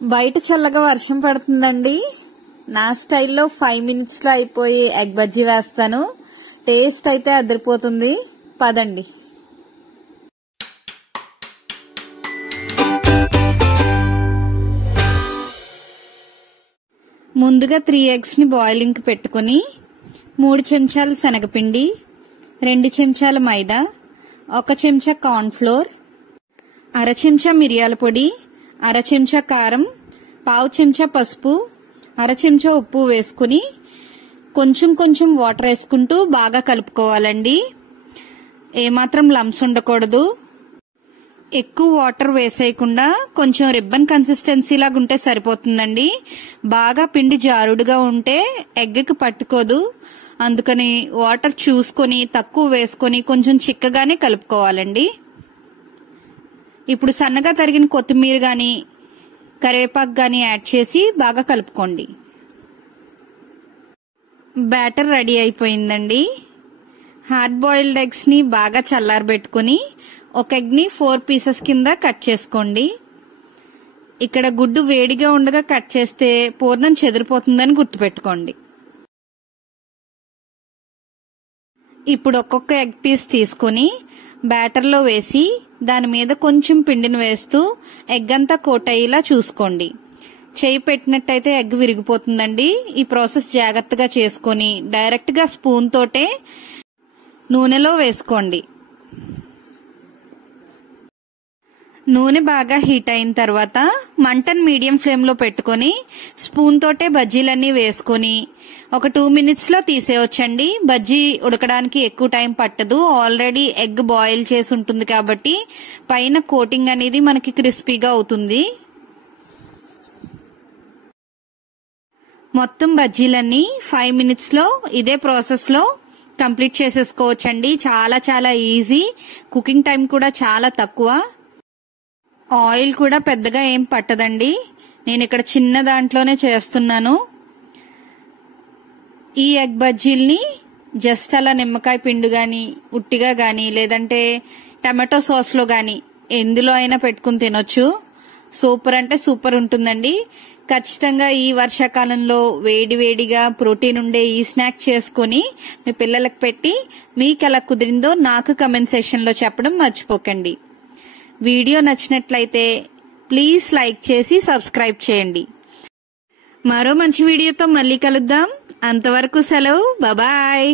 బయట చల్లగా వర్షం పడుతుందండి. నా స్టైల్లో 5 minutes లో అయిపోయి ఎగ్ బజ్జీ వేస్తాను. టేస్ట్ అయితే అదిరిపోతుంది. పదండి. ముందుగా 3 eggs ని బాయిలింగ్ కి పెట్టుకుని 3 చెంచాలు శనగపిండి, 2 చెంచాల మైదా, 1 చెంచా కార్న్ ఫ్లోర్, అర చెంచా మిరియాల పొడి, అర చెంచా కారం, పావు చెంచా పసుపు, అర చెంచా ఉప్పు వేసుకుని కొంచెం కొంచెం వాటర్ వేసుకుంటూ బాగా కలుపుకోవాలండి. ఏమాత్రం లంప్స్ ఉండకూడదు. ఎక్కువ వాటర్ వేసేయకుండా కొంచెం రిబ్బన్ కన్సిస్టెన్సీ లాగా ఉంటే సరిపోతుందండి. బాగా పిండి జారుడుగా ఉంటే ఎగ్కి పట్టుకోదు. అందుకని వాటర్ చూసుకొని తక్కువ వేసుకొని కొంచెం చిక్కగానే కలుపుకోవాలండి. ఇప్పుడు సన్నగా తరిగిన కొత్తిమీర గాని కరివేపాకు గాని యాడ్ చేసి బాగా కలుపుకోండి. బ్యాటర్ రెడీ అయిపోయిందండి. హార్డ్ బాయిల్డ్ ఎగ్స్ ని బాగా చల్లారబెట్టుకుని ఒక ఎగ్ ని 4 pieces కింద కట్ చేసుకోండి. ఇక్కడ గుడ్డు వేడిగా ఉండగా కట్ చేస్తే పూర్ణం చెదిరిపోతుందని గుర్తుపెట్టుకోండి. ఇప్పుడు ఒక్కొక్క ఎగ్ పీస్ తీసుకుని బ్యాటర్ లో వేసి దాని మీద కొంచెం పిండిని వేస్తూ ఎగ్ అంతా కోట్ అయ్యేలా చూసుకోండి. చేయి పెట్టినట్టయితే ఎగ్ విరిగిపోతుందండి. ఈ ప్రాసెస్ జాగ్రత్తగా చేసుకుని డైరెక్ట్ గా స్పూన్ తోటే నూనెలో వేసుకోండి. నూనె బాగా హీట్ అయిన తర్వాత మంటను మీడియం ఫ్లేమ్ లో పెట్టుకుని స్పూన్ తోటే బజ్జీలన్నీ వేసుకుని ఒక 2 minutes లో తీసేయొచ్చండి. బజ్జీ ఉడకడానికి ఎక్కువ టైం పట్టదు. ఆల్రెడీ ఎగ్ బాయిల్ చేసి ఉంటుంది కాబట్టి పైన కోటింగ్ అనేది మనకి క్రిస్పీగా అవుతుంది. మొత్తం బజ్జీలన్నీ 5 minutes లో ఇదే ప్రాసెస్ లో కంప్లీట్ చేసేసుకోవచ్చండి. చాలా చాలా ఈజీ. కుకింగ్ టైం కూడా చాలా తక్కువ. ఆయిల్ కూడా పెద్దగా ఏం పట్టదండి. నేను ఇక్కడ చిన్న దాంట్లోనే చేస్తున్నాను. ఈ ఎగ్ బజ్జీల్ని జస్ట్ అలా నిమ్మకాయ పిండి గాని ఉట్టిగా గాని లేదంటే టమాటో సాస్ లో గాని ఎందులో అయినా పెట్టుకుని తినొచ్చు. సూపర్ అంటే సూపర్ ఉంటుందండి. ఖచ్చితంగా ఈ వర్షాకాలంలో వేడి వేడిగా ప్రోటీన్ ఉండే ఈ స్నాక్ చేసుకుని మీ పిల్లలకు పెట్టి మీకు ఎలా కుదిరిందో నాకు కమెంట్ సెక్షన్ లో చెప్పడం మర్చిపోకండి. వీడియో నచ్చినట్లయితే ప్లీజ్ లైక్ చేసి సబ్స్క్రైబ్ చేయండి. మరో మంచి వీడియోతో మళ్ళీ కలుద్దాం. అంతవరకు సెలవు. బాయ్.